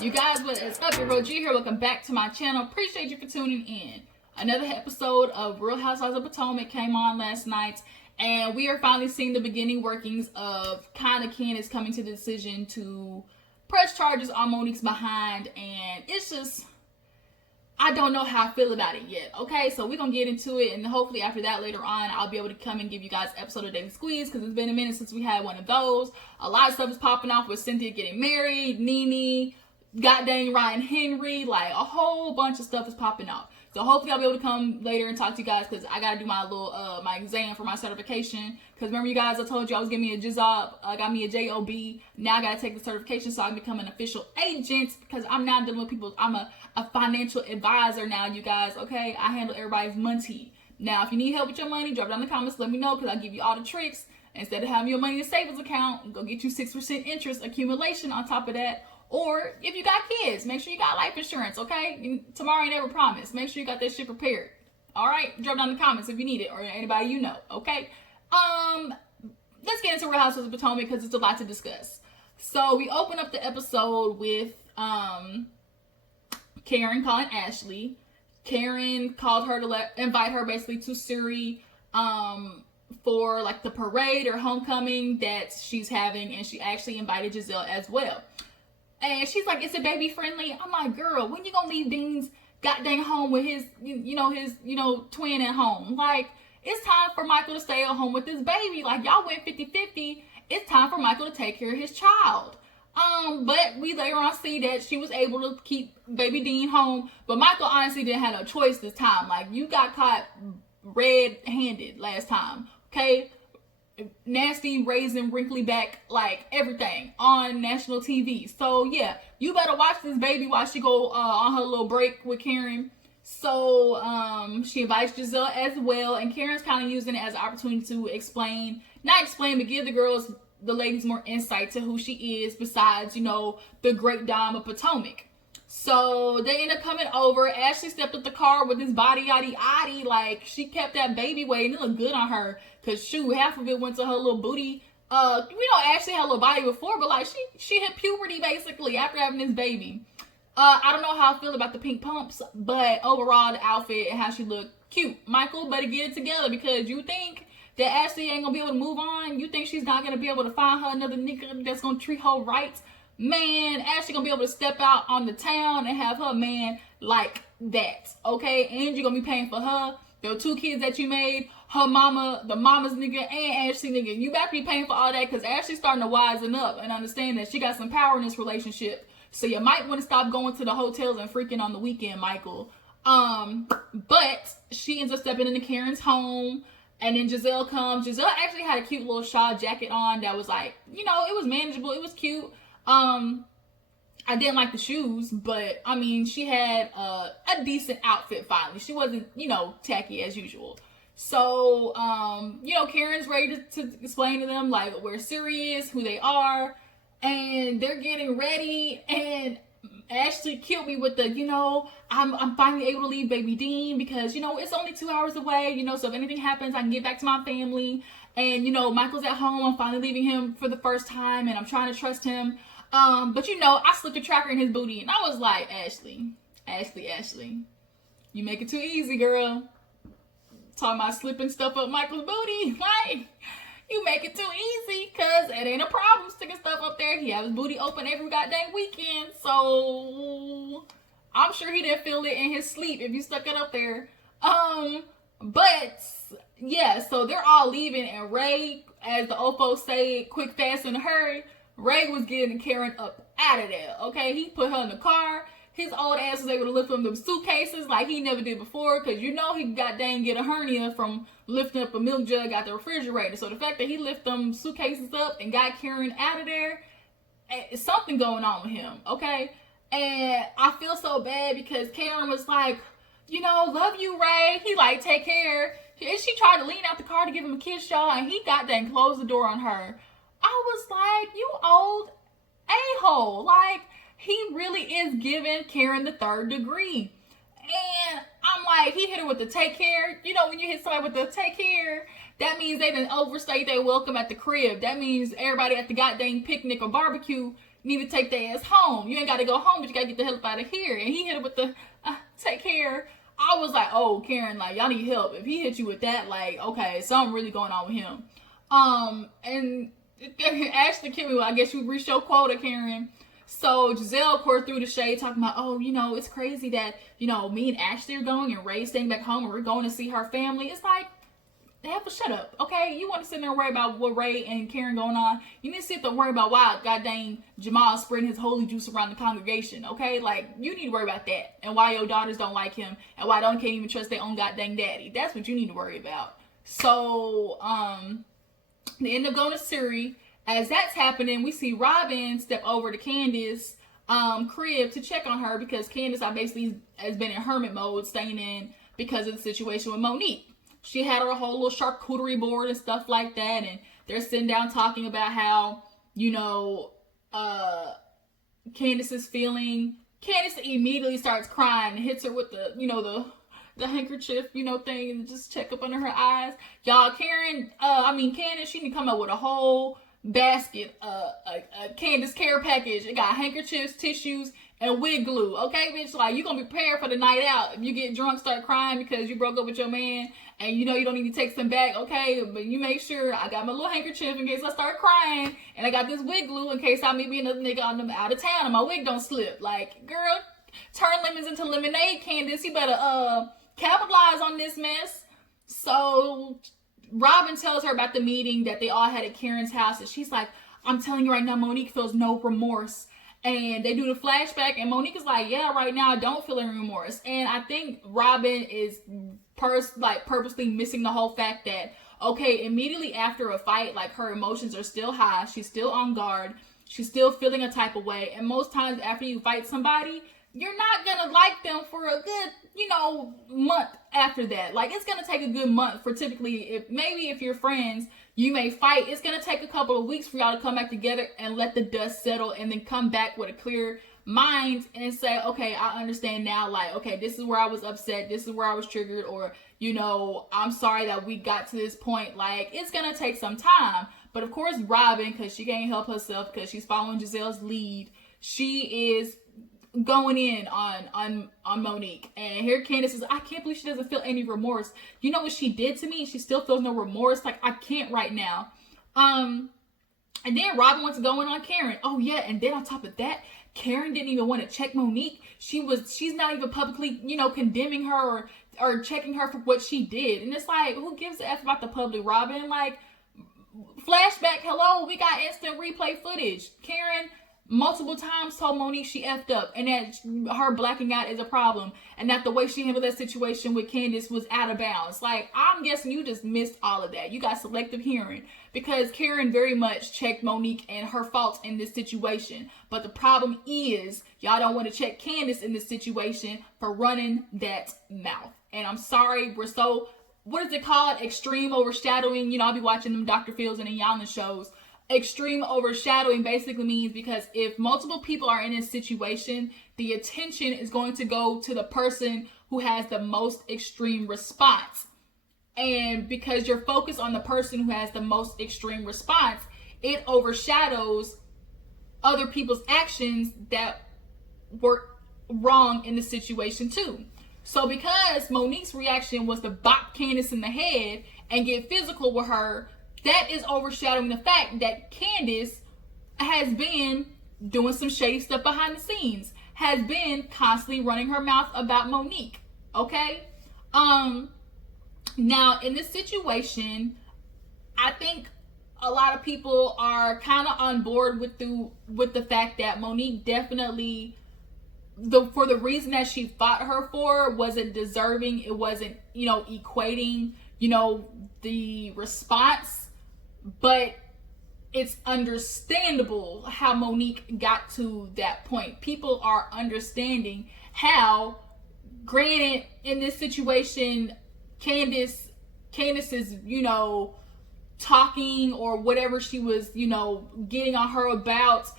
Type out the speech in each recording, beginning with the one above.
You guys, what is up? Your girl G here. Welcome back to my channel. Appreciate you for tuning in. Another episode of Real Housewives of Potomac came on last night, and we are finally seeing the beginning workings of Candiace coming to the decision to press charges on Monique's behind, and it's just, I don't know how I feel about it yet. Okay, so we're gonna get into it, and hopefully after that later on I'll be able to come and give you guys episode of Daily Squeeze, because it's been a minute since we had one of those. A lot of stuff is popping off with Cynthia getting married, Nene, goddamn Ryan Henry, like a whole bunch of stuff is popping off. So hopefully I'll be able to come later and talk to you guys, because I gotta do my little my exam for my certification. Because remember, you guys, I told you I was getting me a job. I got me a job. Now I gotta take the certification so I can become an official agent, because I'm not dealing with people. I'm a financial advisor now, you guys. Okay, I handle everybody's money. Now, if you need help with your money, drop down in the comments. Let me know, because I'll give you all the tricks. Instead of having your money in a savings account, go get you 6% interest accumulation on top of that. Or if you got kids, make sure you got life insurance, okay? Tomorrow ain't never promised. Make sure you got that shit prepared. All right? Drop down in the comments if you need it, or anybody you know, okay? Let's get into Real Housewives of Potomac, because it's a lot to discuss. So we open up the episode with Karen calling Ashley. Karen called her to invite her basically to Surrey for like the parade or homecoming that she's having, and she actually invited Gizelle as well. And she's like, "Is it baby friendly?" I'm like, "Girl, when you gonna leave Dean's goddamn home with his, his twin at home? Like, it's time for Michael to stay at home with his baby. Like, y'all went 50-50. It's time for Michael to take care of his child." But we later on see that she was able to keep baby Dean home. But Michael honestly didn't have no choice this time. Like, you got caught red-handed last time, okay? Nasty, raisin, wrinkly back, like everything on national TV. So yeah, you better watch this baby while she go on her little break with Karen. So she invites Gizelle as well, and Karen's kind of using it as an opportunity to not explain, but give the ladies more insight to who she is besides, the Great Dame of Potomac. So they end up coming over. Ashley stepped up the car with this body yaddy, like she kept that baby weight, and it looked good on her, because shoot, half of it went to her little booty. We know Ashley had a little body before, but like she hit puberty basically after having this baby. I don't know how I feel about the pink pumps, but overall the outfit and how she looked, cute. Michael better get it together, because you think that Ashley ain't gonna be able to move on? You think she's not gonna be able to find her another nigga that's gonna treat her right? Man, Ashley gonna be able to step out on the town and have her man like that, okay? And you're gonna be paying for her, the 2 kids that you made, her mama, the mama's nigga, and Ashley nigga. You better be paying for all that, because Ashley's starting to wisen up and understand that she got some power in this relationship. So you might want to stop going to the hotels and freaking on the weekend, Michael. But she ends up stepping into Karen's home, and then Gizelle comes. Gizelle actually had a cute little shawl jacket on that was like, it was manageable. It was cute. I didn't like the shoes, but I mean, she had a decent outfit finally. She wasn't, tacky as usual. So, Karen's ready to explain to them, like, we're serious, who they are, and they're getting ready, and Ashley killed me with the, I'm finally able to leave baby Dean, because, it's only 2 hours away, so if anything happens, I can get back to my family, and, Michael's at home, I'm finally leaving him for the first time, and I'm trying to trust him. But I slipped a tracker in his booty, and I was like, Ashley, you make it too easy, girl. Talking about slipping stuff up Michael's booty, like, you make it too easy, cause it ain't a problem sticking stuff up there. He have his booty open every goddamn weekend, so I'm sure he didn't feel it in his sleep if you stuck it up there. But yeah, so they're all leaving, and Ray, as the old folks say, quick, fast, and hurry. Ray was getting Karen up out of there, okay? He put her in the car. His old ass was able to lift from them suitcases like he never did before, because he goddamn get a hernia from lifting up a milk jug out the refrigerator. So the fact that he lifted them suitcases up and got Karen out of there, it's something going on with him, okay? And I feel so bad, because Karen was like, love you, Ray. He like, take care. And she tried to lean out the car to give him a kiss, y'all, and he goddamn closed the door on her. I was like, you old a-hole. Like, he really is giving Karen the 3rd degree. And I'm like, he hit her with the take care. When you hit somebody with the take care, that means they didn't overstay their welcome at the crib. That means everybody at the goddamn picnic or barbecue You need to take their ass home. You ain't got to go home, but you got to get the hell up out of here. And he hit her with the, take care. I was like, oh, Karen, like, y'all need help. If he hit you with that, like, okay, something really going on with him. And Ashley Kimmy, I guess you reached your quota, Karen. So Gizelle, of course, threw the shade, talking about, oh, you know, it's crazy that, you know, me and Ashley are going and Ray's staying back home and we're going to see her family. It's like, have a shut up, okay? You want to sit there and worry about what Ray and Karen going on. You need to sit there and worry about why goddamn Jamal spreading his holy juice around the congregation, okay? Like, you need to worry about that. And why your daughters don't like him and why they can't even trust their own goddamn daddy. That's what you need to worry about. So, they end up going to Surrey. As that's happening, we see Robyn step over to Candiace crib to check on her because Candiace basically has been in hermit mode, staying in because of the situation with Monique. She had her whole little charcuterie board and stuff like that, and they're sitting down talking about how, you know, Candiace is feeling. Candiace immediately starts crying and hits her with the, you know, the handkerchief, you know, thing, and just check up under her eyes. Y'all, Candiace, she need to come up with a whole basket, a Candiace care package. It got handkerchiefs, tissues, and wig glue. Okay, bitch, like, you gonna be prepared for the night out. If you get drunk, start crying because you broke up with your man, and you know you don't need to take some back, okay? But you make sure I got my little handkerchief in case I start crying, and I got this wig glue in case I meet me another nigga out of town and my wig don't slip. Like, girl, turn lemons into lemonade, Candiace. You better capitalize on this mess. So Robyn tells her about the meeting that they all had at Karen's house, and she's like, I'm telling you right now, Monique feels no remorse. And they do the flashback, and Monique is like, yeah, right now I don't feel any remorse. And I think Robyn is purposely missing the whole fact that, okay, immediately after a fight, like, her emotions are still high, she's still on guard, she's still feeling a type of way, and most times after you fight somebody, you're not gonna like them for a good, you know, month after that. Like, it's gonna take a good month for typically, if you're friends, you may fight. It's gonna take a couple of weeks for y'all to come back together and let the dust settle, and then come back with a clear mind and say, okay, I understand now. Like, okay, this is where I was upset. This is where I was triggered, or, you know, I'm sorry that we got to this point. Like, it's gonna take some time. But of course, Robyn, because she can't help herself, because she's following Gizelle's lead, she is going in on Monique. And here Candiace is, I can't believe she doesn't feel any remorse. You know what she did to me? She still feels no remorse. Like, I can't right now. And then Robyn wants to go in on Karen. Oh yeah, and then on top of that, Karen didn't even want to check Monique. She's not even publicly, you know, condemning her or checking her for what she did. And it's like, who gives a F about the public, Robyn? Like, flashback, hello, we got instant replay footage. Karen multiple times told Monique she effed up, and that her blacking out is a problem, and that the way she handled that situation with Candiace was out of bounds. Like, I'm guessing you just missed all of that. You got selective hearing, because Karen very much checked Monique and her faults in this situation. But the problem is, y'all don't want to check Candiace in this situation for running that mouth. And I'm sorry, we're so, what is it called? Extreme overshadowing. You know, I'll be watching them Dr. Phil's and Iyanla shows. Extreme overshadowing basically means, because if multiple people are in this situation, the attention is going to go to the person who has the most extreme response. And because you're focused on the person who has the most extreme response, it overshadows other people's actions that were wrong in the situation too. So because Monique's reaction was to bop Candiace in the head and get physical with her, that is overshadowing the fact that Candiace has been doing some shady stuff behind the scenes, has been constantly running her mouth about Monique. Okay? Now, in this situation, I think a lot of people are kind of on board with the fact that Monique definitely, for the reason that she fought her for, wasn't deserving. It wasn't, you know, equating, you know, the response. But it's understandable how Monique got to that point. People are understanding how, granted, in this situation, Candiace is, you know, talking or whatever she was, you know, getting on her about,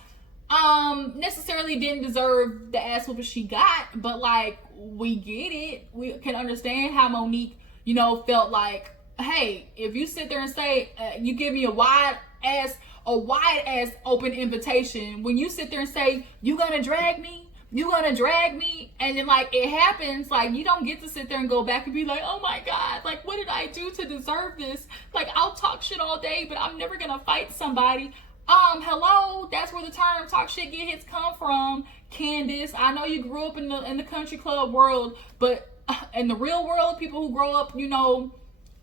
necessarily didn't deserve the ass whooping she got. But, like, we get it. We can understand how Monique, you know, felt like, hey, if you sit there and say, you give me a wide ass a wide ass open invitation. When you sit there and say, you gonna drag me? You gonna drag me? And then like it happens, like you don't get to sit there and go back and be like, oh my God, like what did I do to deserve this? Like I'll talk shit all day, but I'm never gonna fight somebody. Hello, that's where the term talk shit get hits come from. Candiace, I know you grew up in the country club world, but in the real world, people who grow up, you know,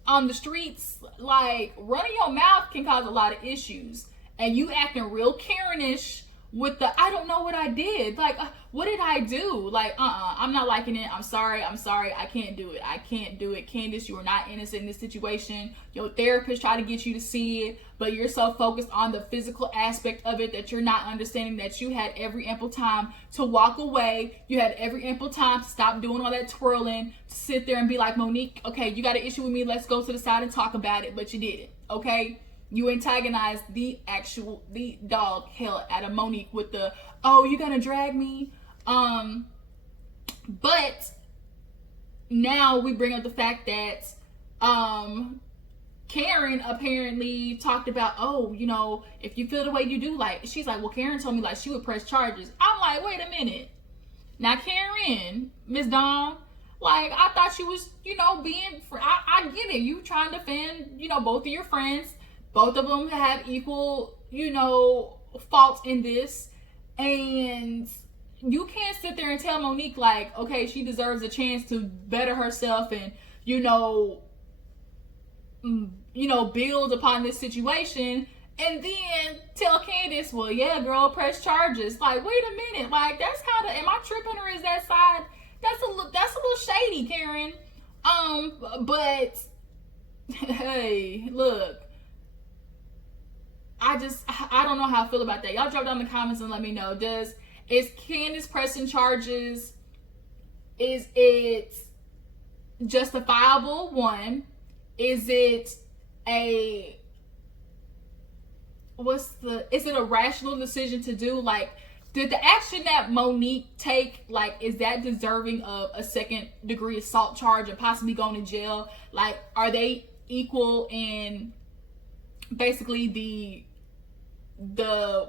on the streets, like running your mouth can cause a lot of issues. And you acting real Karenish with the, I don't know what I did. Like, what did I do? Like, I'm not liking it. I'm sorry. I can't do it. I can't do it. Candiace, you are not innocent in this situation. Your therapist tried to get you to see it, but you're so focused on the physical aspect of it that you're not understanding that you had every ample time to walk away. You had every ample time to stop doing all that twirling, to sit there and be like, Monique, okay, you got an issue with me. Let's go to the side and talk about it. But you didn't, okay? You antagonized the dog hell out of Monique with the, oh, you gonna drag me? But now we bring up the fact that Karen apparently talked about, oh, you know, if you feel the way you do, like, she's like, well, Karen told me like she would press charges. I'm like, wait a minute. Now, Karen, Miss Dawn, like, I thought she was, you know, being, I get it. You trying to defend, you know, both of your friends. Both of them have equal, you know, fault in this. And you can't sit there and tell Monique, like, okay, she deserves a chance to better herself and, you know, build upon this situation. And then tell Candiace, well, yeah, girl, press charges. Like, wait a minute. Like, that's kind of, am I tripping or is that side? That's a little shady, Karen. But, hey, look. I don't know how I feel about that. Y'all drop down in the comments and let me know. Is Candiace pressing charges, is it justifiable? One, is it a rational decision to do? Like, did the action that Monique take, like, is that deserving of a second degree assault charge and possibly going to jail? Like, are they equal in basically the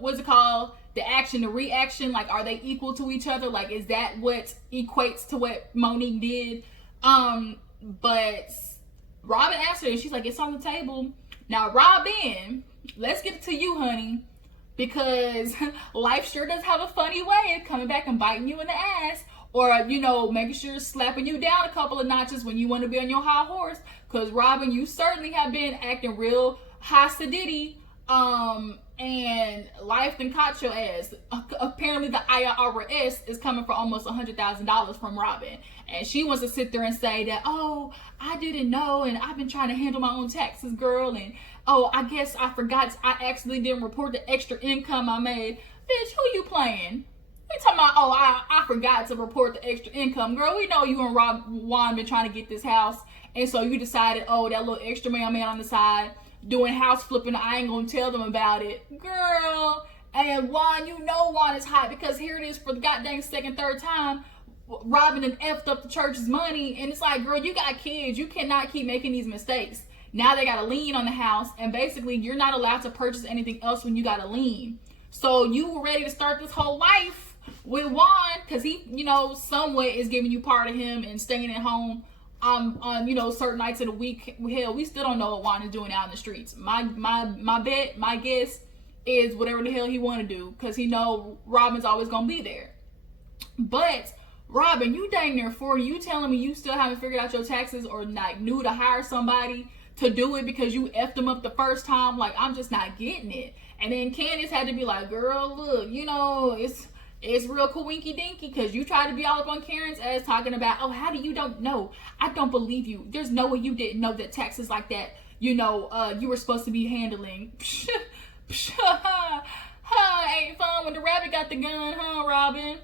what's it called, the action, the reaction? Like, are they equal to each other? Like, is that what equates to what Monique did? But Robyn asked her and she's like, it's on the table. Now, Robyn, let's get to you, honey, because life sure does have a funny way of coming back and biting you in the ass, or, you know, making sure slapping you down a couple of notches when you want to be on your high horse. Because Robyn, you certainly have been acting real high sedity, and life then caught your ass. Apparently the IRS is coming for almost $100,000 from Robyn, and she wants to sit there and say that, oh, I didn't know, and I've been trying to handle my own taxes, girl, and oh, I guess I forgot, I actually didn't report the extra income I made. Bitch, who you playing? You talking about, oh, I forgot to report the extra income. Girl, we know you and Juan been trying to get this house, and so you decided, oh, that little extra man on the side doing house flipping, I ain't gonna tell them about it. Girl, and Juan, you know Juan is hot, because here it is for the goddamn second, third time, Robyn and effed up the church's money, and it's like, girl, you got kids, you cannot keep making these mistakes. Now they got a lien on the house, and basically you're not allowed to purchase anything else when you got a lien. So you were ready to start this whole life with Juan, because he, you know, some way is giving you part of him and staying at home on, you know, certain nights of the week. Hell, we still don't know what Juan is doing out in the streets. My guess is whatever the hell he want to do, because he know Robyn's always gonna be there. But Robyn, you dang near 40, you telling me you still haven't figured out your taxes, or like knew to hire somebody to do it because you effed them up the first time? Like, I'm just not getting it. And then Candiace had to be like, girl, look, you know, it's real coinky dinky, because you tried to be all up on Karen's ass talking about, oh, how do you don't know? I don't believe you. There's no way you didn't know that taxes like that, you know, you were supposed to be handling. Ain't fun when the rabbit got the gun, huh, Robyn?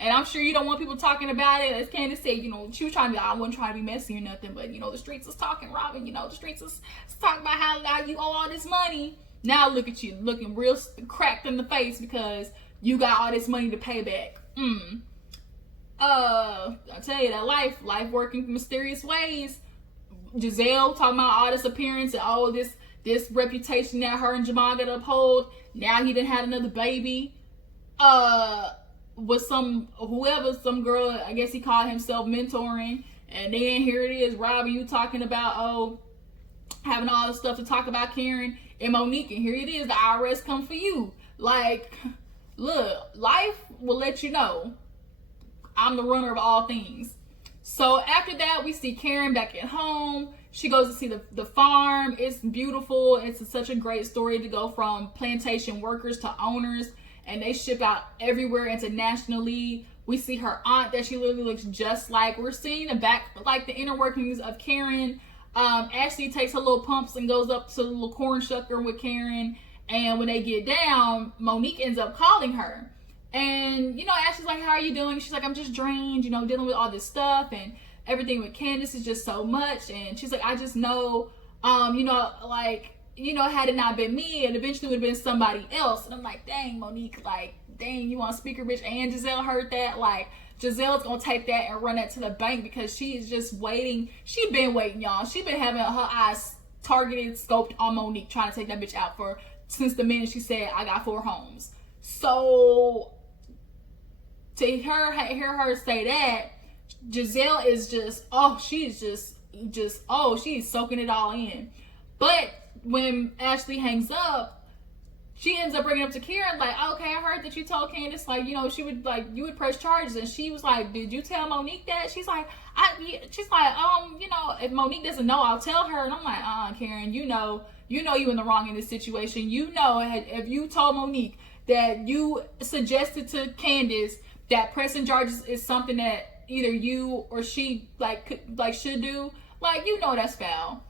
And I'm sure you don't want people talking about it. As Candiace said, you know, she was trying to be, I wasn't trying to be messy or nothing, but, you know, the streets is talking, Robyn. You know, the streets is talking about how you owe all this money. Now look at you, looking real cracked in the face because you got all this money to pay back. I tell you, that life working mysterious ways. Gizelle talking about all this appearance and all this this reputation that her and Jamal got to uphold. Now he done had another baby. With some girl, I guess he called himself mentoring. And then here it is, Robyn, you talking about, having all this stuff to talk about Karen and Monique. And here it is, the IRS come for you. Like, look, life will let you know I'm the runner of all things. So after that, we see Karen back at home. She goes to see the farm. It's beautiful. It's such a great story to go from plantation workers to owners. And they ship out everywhere internationally. We see her aunt that she literally looks just like. We're seeing the back, like the inner workings of Karen. Ashley takes her little pumps and goes up to the little corn shucker with Karen. And when they get down, Monique ends up calling her. And, Ashley's like, how are you doing? She's like, I'm just drained, dealing with all this stuff. And everything with Candiace is just so much. And she's like, I just know, had it not been me, it eventually would have been somebody else. And I'm like, dang, Monique, you on speaker, bitch. And Gizelle heard that. Like, Gizelle's gonna take that and run that to the bank because she is just waiting. She been waiting, y'all. She been having her eyes targeted, scoped on Monique, trying to take that bitch out since the minute she said, I got 4 homes. So, to hear her say that, Gizelle is just, she's soaking it all in. But when Ashley hangs up, she ends up bringing it up to Karen, like, okay, I heard that you told Candiace, she would, you would press charges. And she was like, did you tell Monique that? She's like, if Monique doesn't know, I'll tell her. And I'm like, Karen, you know you in the wrong in this situation. If you told Monique that you suggested to Candiace that pressing charges is something that either you or she, should do, that's foul.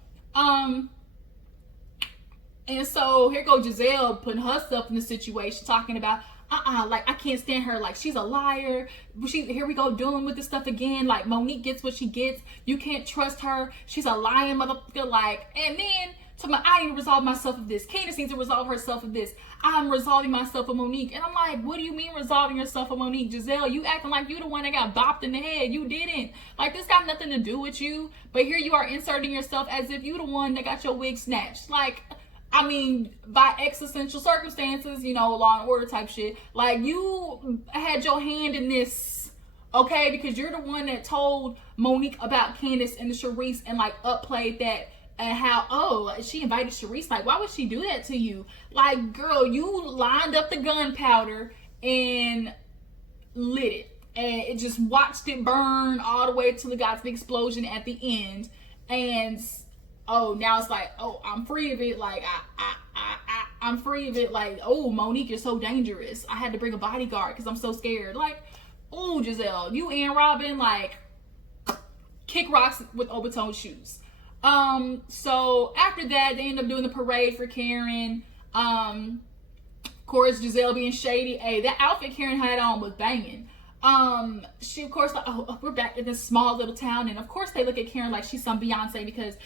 And so here goes Gizelle putting herself in the situation, talking about, I can't stand her. She's a liar. Here we go dealing with this stuff again. Monique gets what she gets. You can't trust her. She's a lying motherfucker. And then, I need to resolve myself of this. Candiace needs to resolve herself of this. I'm resolving myself of Monique. And I'm like, what do you mean resolving yourself of Monique? Gizelle, you acting like you the one that got bopped in the head. You didn't. This got nothing to do with you. But here you are inserting yourself as if you the one that got your wig snatched. By existential circumstances, law and order type shit. You had your hand in this, okay? Because you're the one that told Monique about Candiace and the Charisse and upplayed that and how, she invited Charisse. Why would she do that to you? Girl, you lined up the gunpowder and lit it. And it just watched it burn all the way till it got to the explosion at the end. And now it's I'm free of it. I'm free of it. Monique, you're so dangerous. I had to bring a bodyguard because I'm so scared. Gizelle, you and Robyn, kick rocks with open-toed shoes. So after that, they end up doing the parade for Karen. Of course, Gizelle being shady. Hey, that outfit Karen had on was banging. She of course we're back in this small little town, and of course they look at Karen like she's some Beyonce because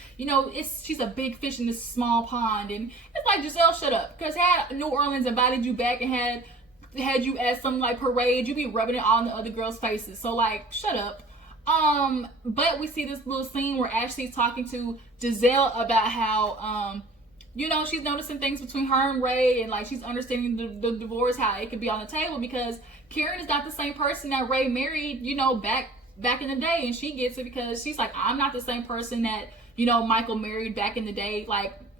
she's a big fish in this small pond. And it's Gizelle, shut up, because had New Orleans invited you back and had you at some parade, you'd be rubbing it all in the other girls' faces. So shut up. But we see this little scene where Ashley's talking to Gizelle about how she's noticing things between her and Ray, and she's understanding the divorce, how it could be on the table because Karen is not the same person that Ray married, back in the day. And she gets it because she's like, I'm not the same person that, Michael married back in the day.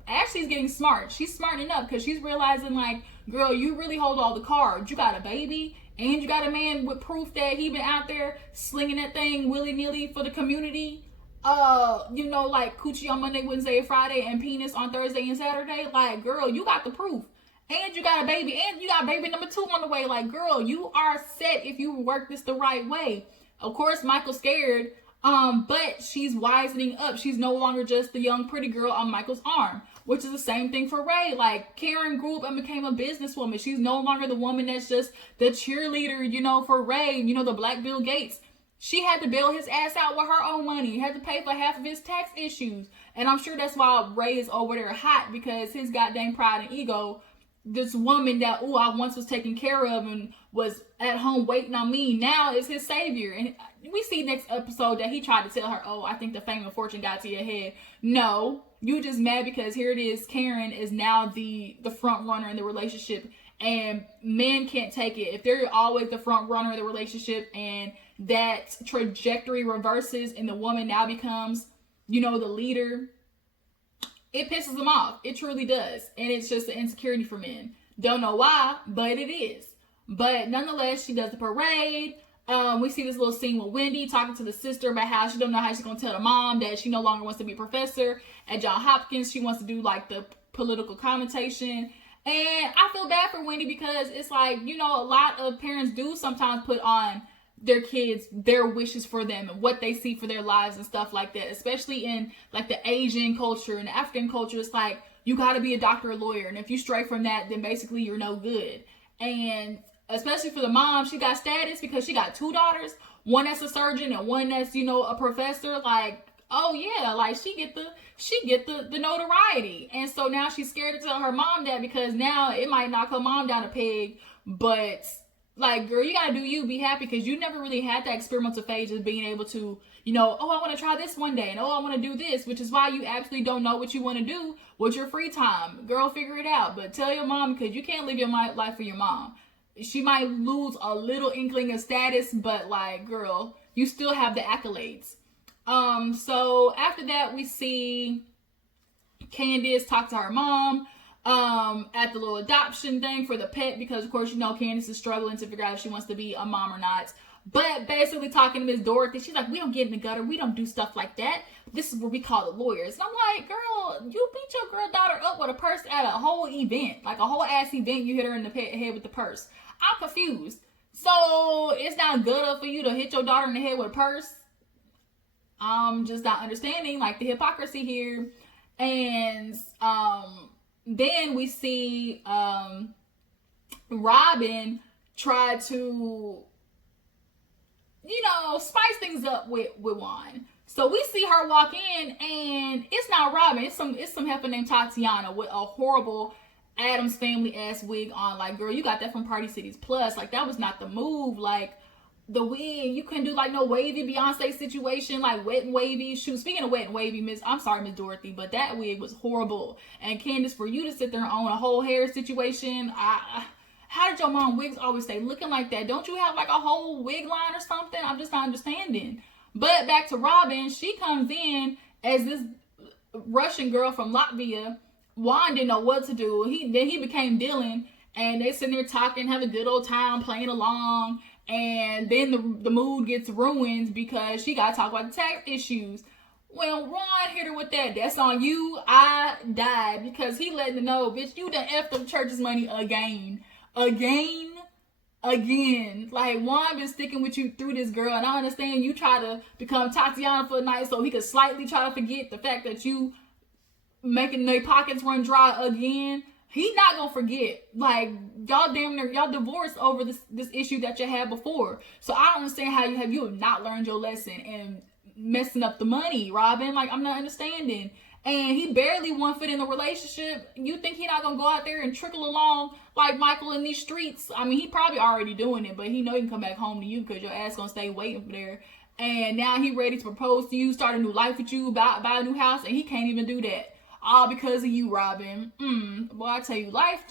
Ashley's getting smart. She's smartening up because she's realizing, girl, you really hold all the cards. You got a baby and you got a man with proof that he been out there slinging that thing willy-nilly for the community. Coochie on Monday, Wednesday, and Friday, and penis on Thursday and Saturday. Girl, you got the proof. And you got a baby, and you got baby number 2 on the way. Girl, you are set if you work this the right way. Of course, Michael's scared, but she's wisening up. She's no longer just the young pretty girl on Michael's arm, which is the same thing for Ray. Karen grew up and became a businesswoman. She's no longer the woman that's just the cheerleader, for Ray, the Black Bill Gates. She had to bail his ass out with her own money, had to pay for half of his tax issues. And I'm sure that's why Ray is over there hot, because his goddamn pride and ego, this woman that, I once was taken care of and was at home waiting on me, now is his savior. And we see next episode that he tried to tell her, I think the fame and fortune got to your head. No, You just mad because here it is, Karen is now the front runner in the relationship, and men can't take it. If they're always the front runner of the relationship and that trajectory reverses and the woman now becomes, the leader, it pisses them off. It truly does. And it's just an insecurity for men. Don't know why, but it is. But nonetheless, she does the parade. We see this little scene with Wendy talking to the sister about how she don't know how she's going to tell the mom that she no longer wants to be a professor at Johns Hopkins. She wants to do like the political commentation. And I feel bad for Wendy because it's like, a lot of parents do sometimes put on their kids their wishes for them and what they see for their lives and stuff like that, especially in like the Asian culture and the African culture. It's like, you got to be a doctor or lawyer, and if you stray from that, then basically you're no good. And especially for the mom, she got status because she got 2 daughters, one that's a surgeon and one that's a professor. Like, oh yeah, like she get the notoriety. And so now she's scared to tell her mom that because now it might knock her mom down a peg. But like, girl, you gotta do you, be happy, because you never really had that experimental phase of being able to, oh, I want to try this one day, and oh, I want to do this, which is why you absolutely don't know what you want to do with your free time. Girl, figure it out. But tell your mom, because you can't live your life for your mom. She might lose a little inkling of status, but like, girl, you still have the accolades. So after that, we see Candiace talk to her mom at the little adoption thing for the pet, because of course, Candiace is struggling to figure out if she wants to be a mom or not. But basically talking to Miss Dorothy, she's like, we don't get in the gutter. We don't do stuff like that. This is what we call the lawyers. And I'm like, girl, you beat your girl daughter up with a purse at a whole event, like a whole ass event. You hit her in the head with the purse. I'm confused. So it's not good for you to hit your daughter in the head with a purse. I'm just not understanding like the hypocrisy here. And then we see Robyn try to spice things up with Juan. So we see her walk in, and it's not Robyn. It's some heifer named Tatiana with a horrible Addams Family ass wig on. Like, girl, you got that from Party Cities Plus. Like, that was not the move. Like, the wig, you couldn't do like no wavy Beyonce situation, like wet and wavy. Shoot, speaking of wet and wavy, Miss Dorothy, but that wig was horrible. And Candiace, for you to sit there and own a whole hair situation, how did your mom wigs always stay looking like that? Don't you have like a whole wig line or something? I'm just not understanding. But back to Robyn, she comes in as this Russian girl from Latvia. Juan didn't know what to do. Then he became Dylan, and they sitting there talking, having a good old time, playing along. And then the mood gets ruined because she got to talk about the tax issues. When Ron hit her with that, that's on you. I died because he letting her know, bitch, you done effed up church's money again. Like, Juan been sticking with you through this, girl, and I understand you try to become Tatiana for a night so he could slightly try to forget the fact that you making their pockets run dry again. He not gonna forget. Like, y'all damn near, y'all divorced over this issue that you had before. So I don't understand how you have not learned your lesson and messing up the money, Robyn. Like, I'm not understanding. And he barely 1 foot in the relationship. You think he not gonna go out there and trickle along like Michael in these streets? I mean, he probably already doing it, but he know he can come back home to you because your ass gonna stay waiting there. And now he ready to propose to you, start a new life with you, buy a new house, and he can't even do that. All because of you, Robyn. Boy, I tell you, life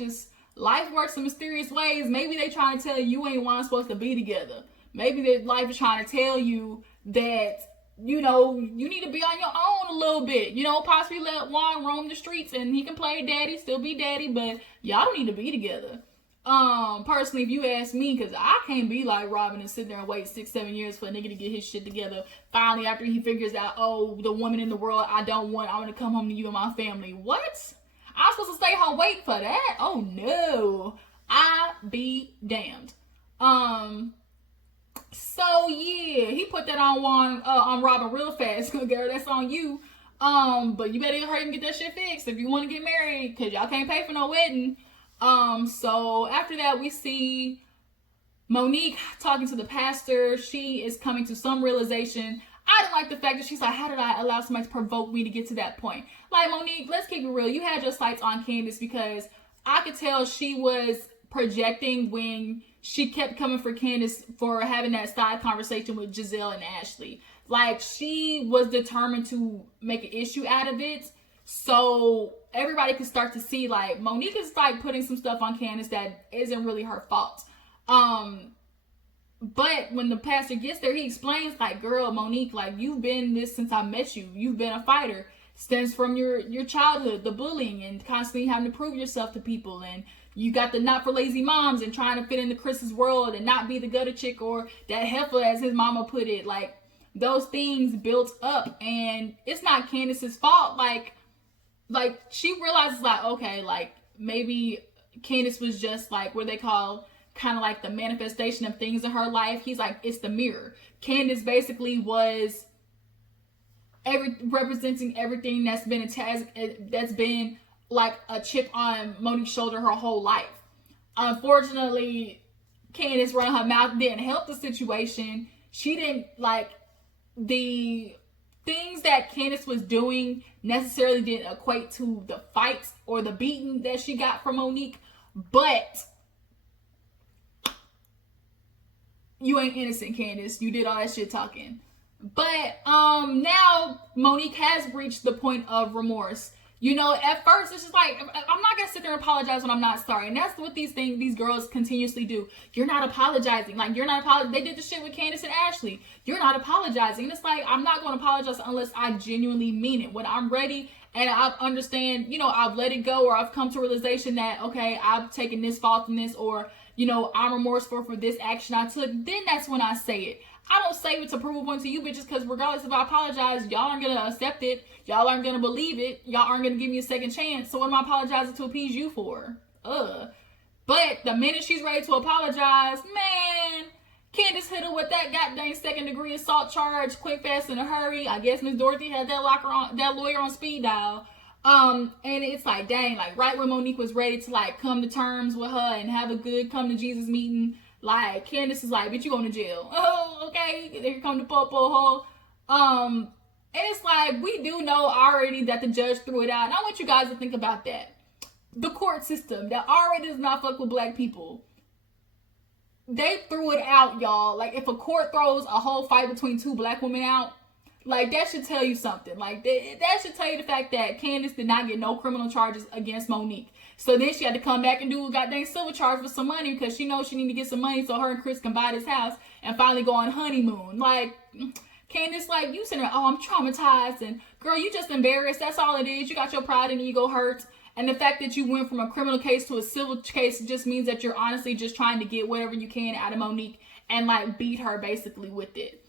works in mysterious ways. Maybe they trying to tell you ain't one supposed to be together. Maybe their life is trying to tell you that, you need to be on your own a little bit. Possibly let Juan roam the streets and he can play daddy, still be daddy, but y'all don't need to be together. Personally, if you ask me, because I can't be like Robyn and sit there and wait 6-7 years for a nigga to get his shit together. Finally, after he figures out, oh, the woman in the world I want to come home to you and my family. What? I'm supposed to stay home waiting for that? Oh no, I be damned. So yeah, he put that on Robyn real fast. Girl, that's on you. But you better hurry and get that shit fixed if you want to get married, because y'all can't pay for no wedding. So after that, we see Monique talking to the pastor. She is coming to some realization. I didn't like the fact that she's like, how did I allow somebody to provoke me to get to that point? Like, Monique, let's keep it real. You had your sights on Candiace, because I could tell she was projecting when she kept coming for Candiace for having that side conversation with Gizelle and Ashley. Like, she was determined to make an issue out of it. so everybody can start to see, like, Monique is like putting some stuff on Candiace that isn't really her fault. But when the pastor gets there, he explains, like, girl, Monique, like, you've been this since I met you. You've been a fighter. Stems from your childhood, the bullying, and constantly having to prove yourself to people. And you got the not for lazy moms and trying to fit into Chris's world and not be the gutter chick or that heifer, as his mama put it. Like, those things built up, and it's not Candiace's fault. Like she realizes, like, okay, like, maybe Candiace was just like what they call kind of like the manifestation of things in her life. He's like, it's the mirror. Candiace basically was representing everything that's been that's been like a chip on Monique's shoulder her whole life. Unfortunately, Candiace running her mouth didn't help the situation. She didn't, like, the things that Candiace was doing necessarily didn't equate to the fights or the beating that she got from Monique, but you ain't innocent, Candiace. You did all that shit talking. But now Monique has reached the point of remorse. You know, at first it's just like, I'm not gonna sit there and apologize when I'm not sorry. And that's what these girls continuously do. You're not apologizing. Like, you're not apologizing. They did the shit with Candiace and Ashley. You're not apologizing. And it's like, I'm not gonna apologize unless I genuinely mean it. When I'm ready and I understand, you know, I've let it go, or I've come to a realization that, okay, I've taken this fault in this, or, you know, I'm remorseful for this action I took, then that's when I say it. I don't say it to prove a point to you bitches, because regardless if I apologize, y'all aren't going to accept it. Y'all aren't going to believe it. Y'all aren't going to give me a second chance. So what am I apologizing to appease you for? But the minute she's ready to apologize, man, Candiace hit her with that goddamn second-degree assault charge, quick, fast, in a hurry. I guess Miss Dorothy had that lawyer on speed dial. And it's like, dang, like, right when Monique was ready to, like, come to terms with her and have a good come to Jesus meeting, like, Candiace is like, bitch, you going to jail. Oh, okay. Here come the po-po ho. And it's like, we do know already that the judge threw it out. And I want you guys to think about that. The court system that already does not fuck with black people, they threw it out, y'all. Like, if a court throws a whole fight between two black women out, like, that should tell you something. Like, that should tell you the fact that Candiace did not get no criminal charges against Monique. So then she had to come back and do a goddamn civil charge for some money, because she knows she need to get some money so her and Chris can buy this house and finally go on honeymoon. Like, Candiace, like, you sitting there, oh, I'm traumatized, and girl, you just embarrassed. That's all it is. You got your pride and ego hurt. And the fact that you went from a criminal case to a civil case just means that you're honestly just trying to get whatever you can out of Monique and, like, beat her basically with it.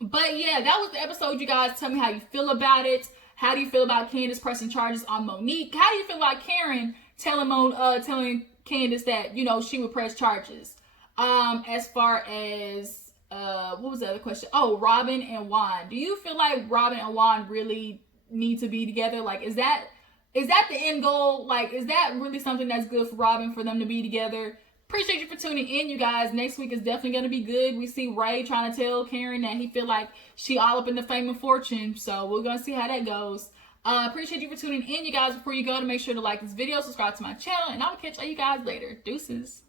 But yeah, that was the episode, you guys. Tell me how you feel about it. How do you feel about Candiace pressing charges on Monique? How do you feel about Karen telling Candiace that, you know, she would press charges? As far as what was the other question? Oh, Robyn and Juan. Do you feel like Robyn and Juan really need to be together? Like, is that the end goal? Like, is that really something that's good for Robyn, for them to be together? Appreciate you for tuning in, you guys. Next week is definitely going to be good. We see Ray trying to tell Karen that he feel like she all up in the fame and fortune. So we're going to see how that goes. Appreciate you for tuning in, you guys. Before you go, to make sure to like this video, subscribe to my channel, and I will catch you guys later. Deuces.